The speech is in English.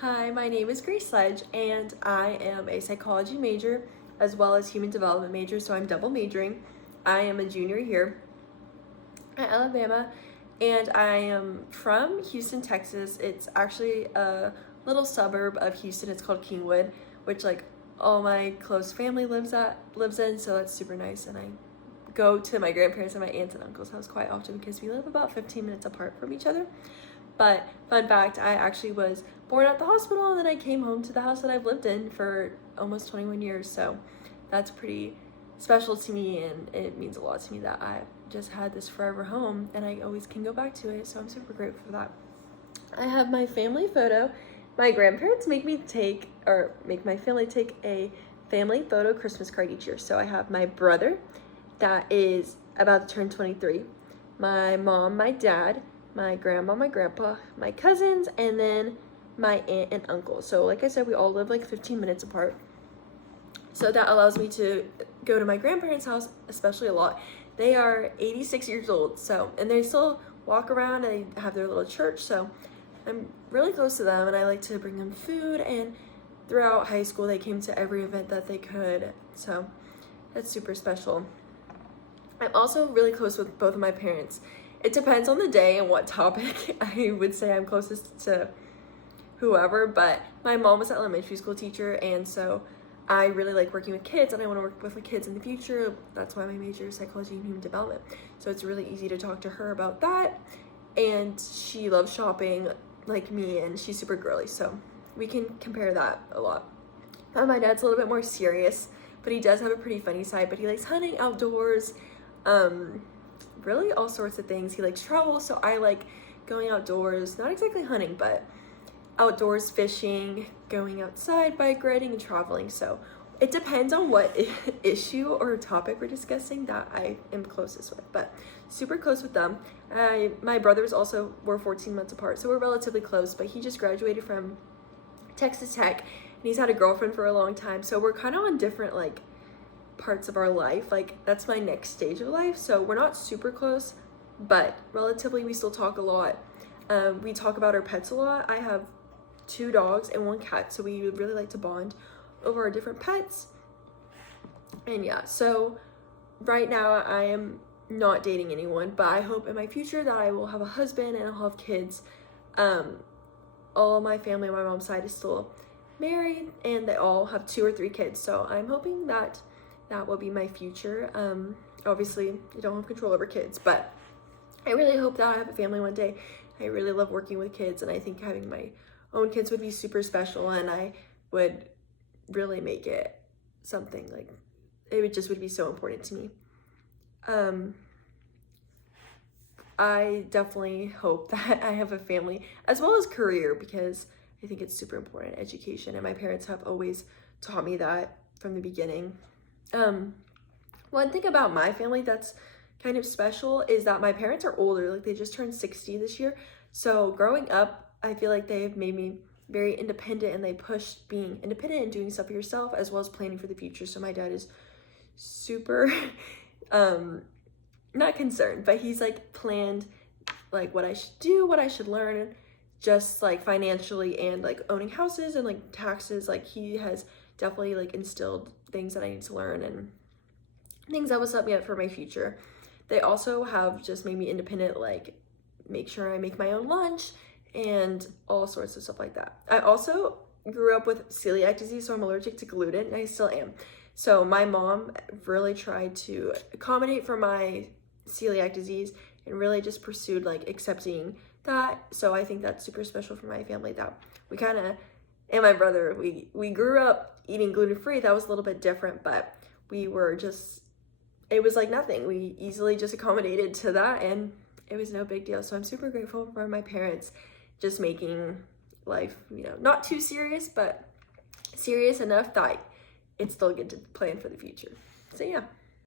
Hi, my name is Grace Sledge, and I am a psychology major as well as human development major, so I'm double majoring. I am a junior here at Alabama, and I am from Houston, Texas. It's actually a little suburb of Houston. It's called Kingwood, which like all my close family lives in, so that's super nice. And I go to my grandparents and my aunts and uncles' house quite often because we live about 15 minutes apart from each other. But fun fact, I actually was born at the hospital and then I came home to the house that I've lived in for almost 21 years. So that's pretty special to me, and it means a lot to me that I just had this forever home and I always can go back to it. So I'm super grateful for that. I have my family photo. My grandparents make my family take a family photo Christmas card each year. So I have my brother that is about to turn 23, my mom, my dad, my grandma, my grandpa, my cousins, and then my aunt and uncle. So like I said, we all live like 15 minutes apart. So that allows me to go to my grandparents' house, especially a lot. They are 86 years old, and they still walk around and they have their little church. So I'm really close to them, and I like to bring them food. And throughout high school, they came to every event that they could. So that's super special. I'm also really close with both of my parents. It depends on the day and what topic. I would say I'm closest to whoever, but my mom was an elementary school teacher, and so I really like working with kids, and I want to work with the kids in the future. That's why my major is psychology and human development. So it's really easy to talk to her about that, and she loves shopping like me, and she's super girly, so we can compare that a lot. My dad's a little bit more serious, but he does have a pretty funny side. But he likes hunting outdoors, really all sorts of things. He likes travel, so I like going outdoors, not exactly hunting, but outdoors, fishing, going outside, bike riding, and traveling. So it depends on what issue or topic we're discussing that I am closest with, but super close with them. My brothers also were 14 months apart, so we're relatively close, but he just graduated from Texas Tech, and he's had a girlfriend for a long time, so we're kind of on different like parts of our life. Like that's my next stage of life, so we're not super close, but relatively we still talk a lot. We talk about our pets a lot. I have 2 dogs and 1 cat, so we really like to bond over our different pets. And yeah, so right now I am not dating anyone, but I hope in my future that I will have a husband and I'll have kids. All of my family on my mom's side is still married, and they all have 2 or 3 kids, so I'm hoping that that will be my future. Obviously I don't have control over kids, but I really hope that I have a family one day. I really love working with kids, and I think having my own kids would be super special, and I would really make it something like would be so important to me. I definitely hope that I have a family as well as career, because I think it's super important, education, and my parents have always taught me that from the beginning. One thing about my family that's kind of special is that my parents are older. Like they just turned 60 this year. So growing up, I feel like they've made me very independent, and they pushed being independent and doing stuff for yourself as well as planning for the future. So my dad is super not concerned, but he's like planned like what I should do, what I should learn, just like financially and like owning houses and like taxes. Like he has definitely like instilled things that I need to learn and things that will set me up for my future. They also have just made me independent, like make sure I make my own lunch and all sorts of stuff like that. I also grew up with celiac disease, so I'm allergic to gluten, and I still am. So my mom really tried to accommodate for my celiac disease and really just pursued like accepting that. So I think that's super special for my family, that we kind of, and my brother, we grew up eating gluten-free. That was a little bit different, but it was like nothing. We easily just accommodated to that, and it was no big deal. So I'm super grateful for my parents just making life, not too serious, but serious enough that it's still good to plan for the future. So yeah.